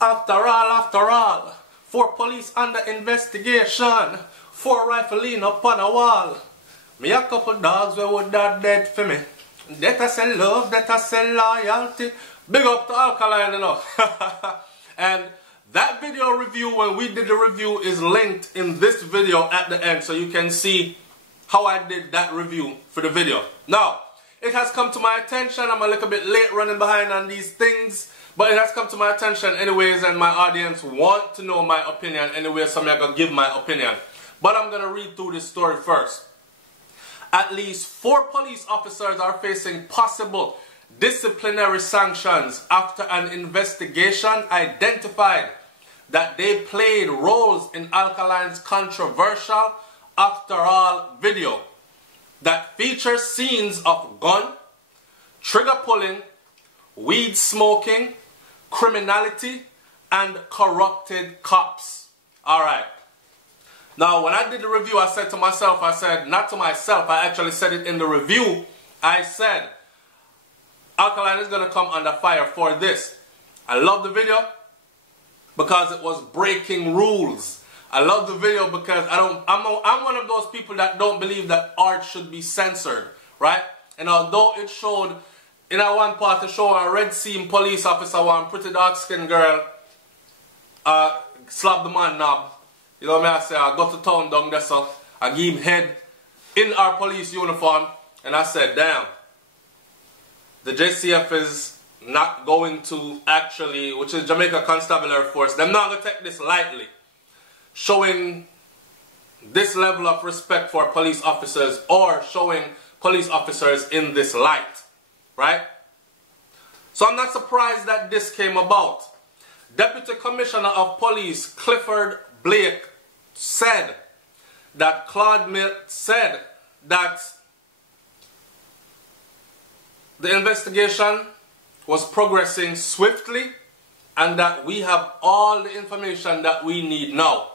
After all, 4 police under investigation, 4 rifling up on a wall. Me a couple dogs where would that dead for me. That I say love, that I say loyalty. Big up to ALKALINE, you know. And that video review, when we did the review, is linked in this video at the end, so you can see how I did that review for the video. Now, it has come to my attention, I'm a little bit late running behind on these things, but it has come to my attention anyways, and my audience want to know my opinion anyway, so I'm going to give my opinion. But I'm going to read through this story first. At least 4 police officers are facing possible disciplinary sanctions after an investigation identified that they played roles in ALKALINE's controversial After All video that features scenes of gun, trigger pulling, weed smoking, criminality, and corrupted cops. Alright. Now, when I did the review, I said to myself, not to myself, I actually said it in the review. I said, ALKALINE is going to come under fire for this. I love the video because it was breaking rules. I love the video because I'm one of those people that don't believe that art should be censored, right? And although it showed, in one part it showed a red seam police officer, one pretty dark skinned girl, slap the man knob. You know what I say? I go to town down there, so I give him head in our police uniform, and I said, damn, the JCF is not going to actually, which is Jamaica Constabulary Force, they're not going to take this lightly. Showing this level of respect for police officers or showing police officers in this light, right? So I'm not surprised that this came about. Deputy Commissioner of Police Clifford Blake said that the investigation was progressing swiftly and that we have all the information that we need now.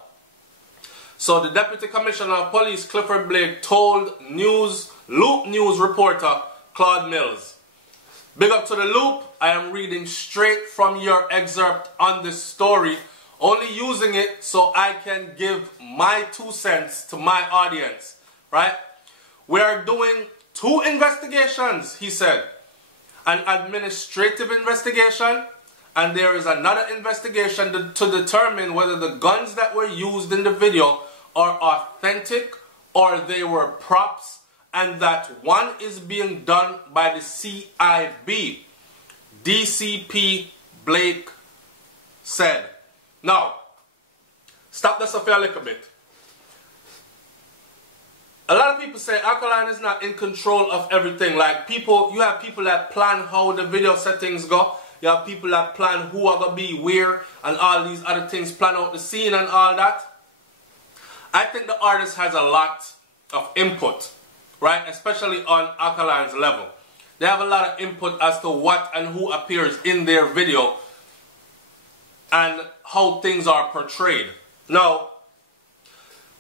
So the Deputy Commissioner of Police Clifford Blake told Loop News reporter Claude Mills, "Big up to the Loop, I am reading straight from your excerpt on this story, only using it so I can give my 2 cents to my audience, right? We are doing 2 investigations," he said. An administrative investigation, and there is another investigation to determine whether the guns that were used in the video are authentic or they were props, and that one is being done by the CIB, DCP Blake said. Now, stop this up here a little bit. A lot of people say ALKALINE is not in control of everything. Like you have people that plan how the video settings go. You have people that plan who are going to be where and all these other things, plan out the scene and all that. I think the artist has a lot of input, right? Especially on ALKALINE's level. They have a lot of input as to what and who appears in their video and how things are portrayed. Now,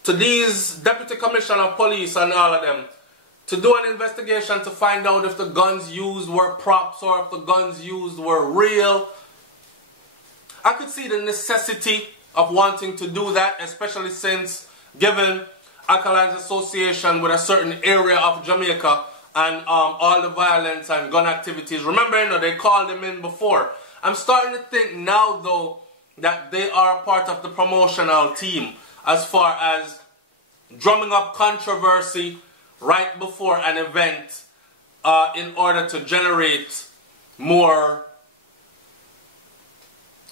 to these Deputy Commissioner of Police and all of them, to do an investigation to find out if the guns used were props or if the guns used were real, I could see the necessity of wanting to do that, especially since, given ALKALINE's association with a certain area of Jamaica and all the violence and gun activities. Remember, you know, they called them in before. I'm starting to think now, though, that they are part of the promotional team as far as drumming up controversy right before an event in order to generate more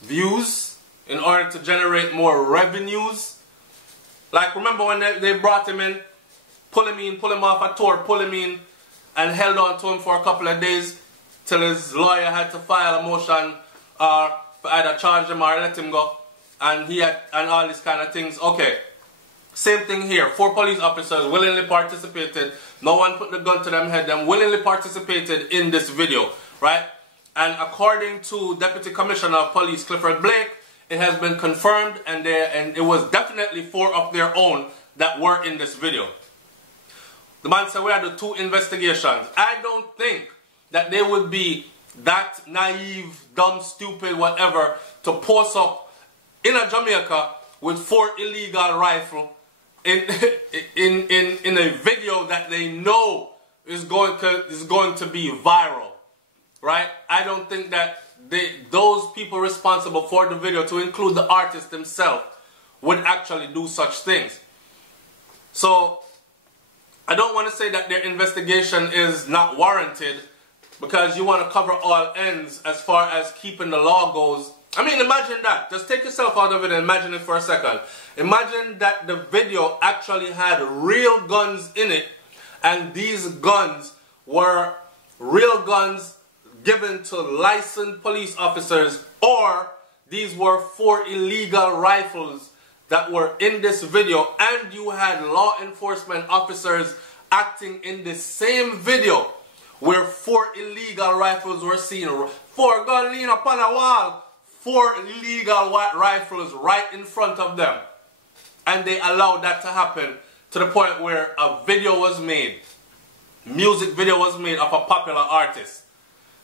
views, in order to generate more revenues. Like, remember when they brought him in, pull him off a tour, pull him in, and held on to him for a couple of days till his lawyer had to file a motion for either charge him or let him go, and all these kind of things. Okay, same thing here. 4 police officers willingly participated. No one put the gun to them head. Them willingly participated in this video, right? And according to Deputy Commissioner of Police Clifford Blake, it has been confirmed, and it was definitely 4 of their own that were in this video. The man said we had the 2 investigations. I don't think that they would be that naive, dumb, stupid, whatever, to post up in a Jamaica with 4 illegal rifles in a video that they know is going to be viral, right? I don't think that those people responsible for the video, to include the artist himself, would actually do such things. So I don't want to say that their investigation is not warranted, because you want to cover all ends as far as keeping the law goes. I mean, imagine that. Just take yourself out of it and imagine it for a second. Imagine that the video actually had real guns in it, and these guns were real guns given to licensed police officers, or these were 4 illegal rifles that were in this video, and you had law enforcement officers acting in the same video where 4 illegal rifles were seen. 4 guns leaning upon a wall, 4 illegal rifles right in front of them. And they allowed that to happen to the point where a video was made, music video was made of a popular artist.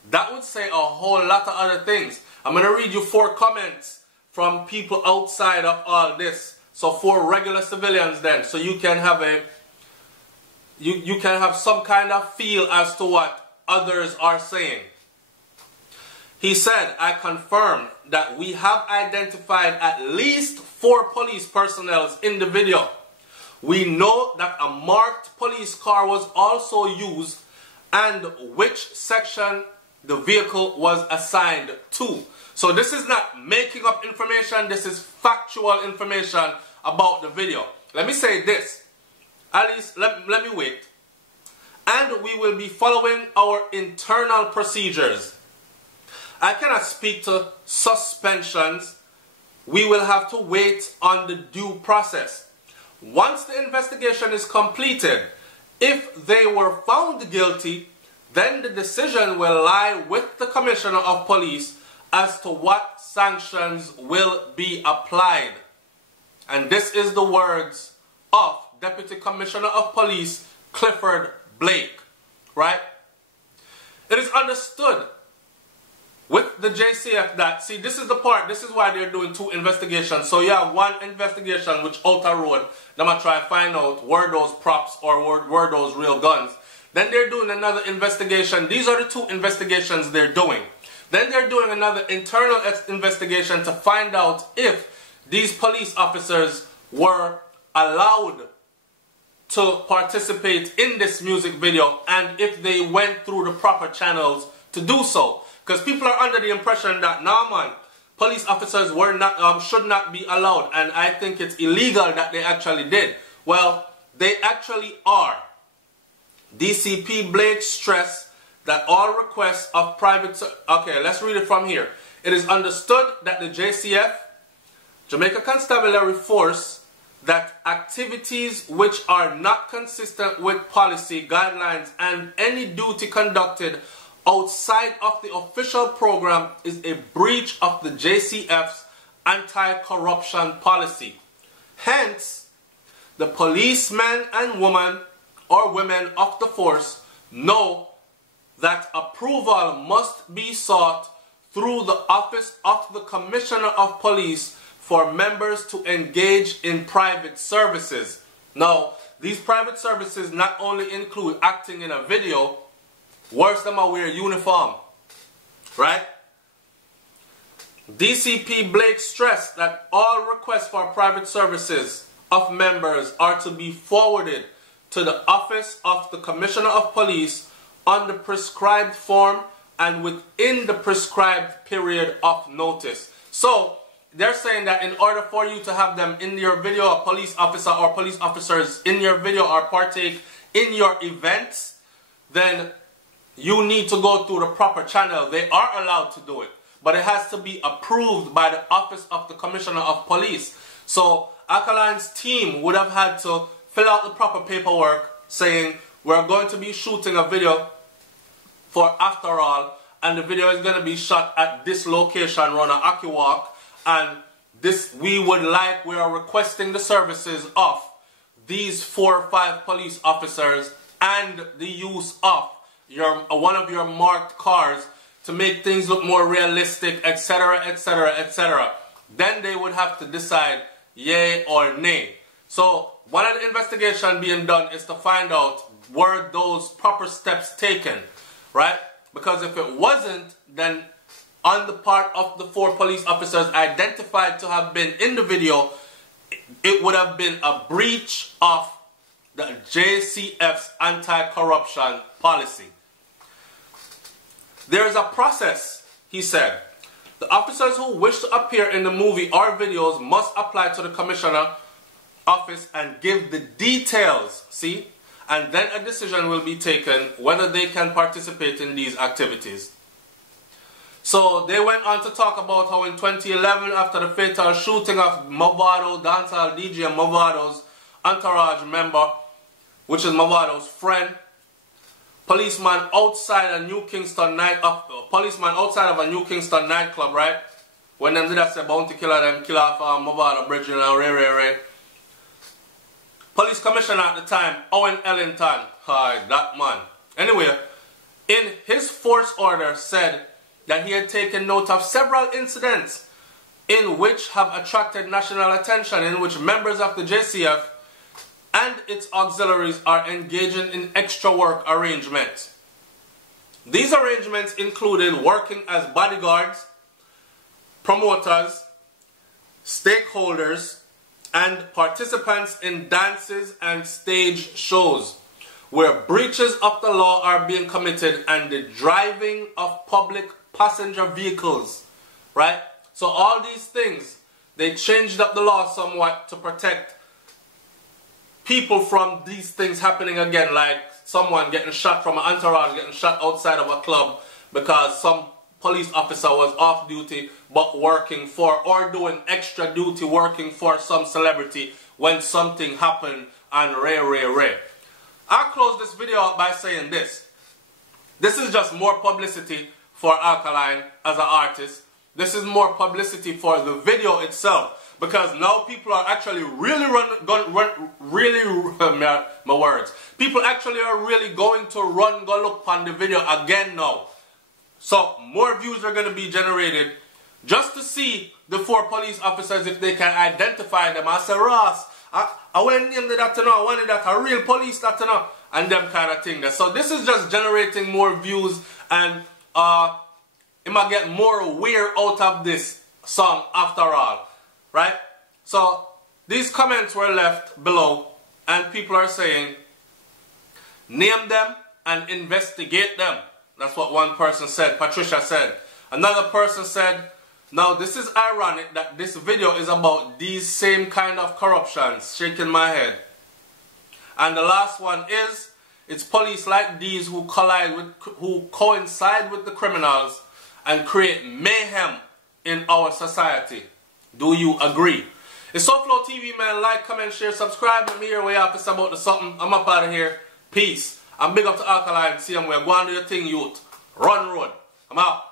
That would say a whole lot of other things. I'm going to read you 4 comments from people outside of all this. So 4 regular civilians then, so you can have you can have some kind of feel as to what others are saying. He said, I confirm that we have identified at least 4 police personnel in the video. We know that a marked police car was also used and which section the vehicle was assigned to. So this is not making up information, this is factual information about the video. Let me say this, at least let me wait. And we will be following our internal procedures. I cannot speak to suspensions. We will have to wait on the due process. Once the investigation is completed, if they were found guilty, then the decision will lie with the Commissioner of Police as to what sanctions will be applied. And this is the words of Deputy Commissioner of Police Clifford Blake, right? It is understood with the JCF that, see, this is the part, this is why they're doing 2 investigations. So you have 1 investigation which outer road, they're going to try and find out were those props or were those real guns. Then they're doing another investigation. These are the 2 investigations they're doing. Then they're doing another internal investigation to find out if these police officers were allowed to participate in this music video and if they went through the proper channels to do so. Because people are under the impression that, nah man, police officers were not, should not be allowed, and I think it's illegal that they actually did. Well, they actually are. DCP Blake stressed that all requests of private... Okay, let's read it from here. It is understood that the JCF, Jamaica Constabulary Force, that activities which are not consistent with policy, guidelines, and any duty conducted outside of the official program is a breach of the JCF's anti-corruption policy. Hence, the policemen and women or women of the force know that approval must be sought through the Office of the Commissioner of Police for members to engage in private services. Now, these private services not only include acting in a video, worse than wear uniform, right? DCP Blake stressed that all requests for private services of members are to be forwarded to the Office of the Commissioner of Police on the prescribed form and within the prescribed period of notice. So, they're saying that in order for you to have them in your video, a police officer or police officers in your video or partake in your events, then you need to go through the proper channel. They are allowed to do it, but it has to be approved by the Office of the Commissioner of Police. So ALKALINE's team would have had to fill out the proper paperwork saying we're going to be shooting a video for After All, and the video is going to be shot at this location around an Aki Walk, and this we are requesting the services of these 4 or 5 police officers and the use of one of your marked cars to make things look more realistic, etc., etc., etc., then they would have to decide yay or nay. So one of the investigations being done is to find out were those proper steps taken, right? Because if it wasn't, then on the part of the 4 police officers identified to have been in the video, it would have been a breach of the JCF's anti-corruption policy. There is a process, he said. The officers who wish to appear in the movie or videos must apply to the commissioner office and give the details, see? And then a decision will be taken whether they can participate in these activities. So they went on to talk about how in 2011, after the fatal shooting of Mavado, dancehall DJ Mavado's entourage member, which is Mavado's friend, policeman outside of a New Kingston nightclub, right? When them did that say bounty killer, them kill off Mavado, Bridget and Ray. Police commissioner at the time, Owen Ellington, hi, that man. Anyway, in his force order said that he had taken note of several incidents in which have attracted national attention, in which members of the JCF and its auxiliaries are engaging in extra work arrangements. These arrangements included working as bodyguards, promoters, stakeholders, and participants in dances and stage shows where breaches of the law are being committed and the driving of public passenger vehicles, right? So all these things, they changed up the law somewhat to protect people from these things happening again, like someone getting shot from an entourage, getting shot outside of a club because some police officer was off duty but working for, or doing extra duty working for some celebrity when something happened on Ray. I'll close this video out by saying this. This is just more publicity for ALKALINE as an artist. This is more publicity for the video itself, because now people are actually People actually are really going to go look on the video again now. So more views are going to be generated just to see the 4 police officers, if they can identify them. I say, Ross, I went in that to know, I wanted that a real police that to know, and them kind of thing. So this is just generating more views, and it might get more wear out of this song after all, right? So these comments were left below, and people are saying, name them and investigate them. That's what one person said, Patricia said. Another person said, now this is ironic that this video is about these same kind of corruptions, shaking my head. And the last one is, it's police like these who coincide with the criminals and create mayhem in our society. Do you agree? It's SouFLoTV, man. Like, comment, share, subscribe. Let me hear way off it's about the something. I'm up out of here. Peace. I'm big up to ALKALINE. See them where. Go on do your thing, youth. Run road. I'm out.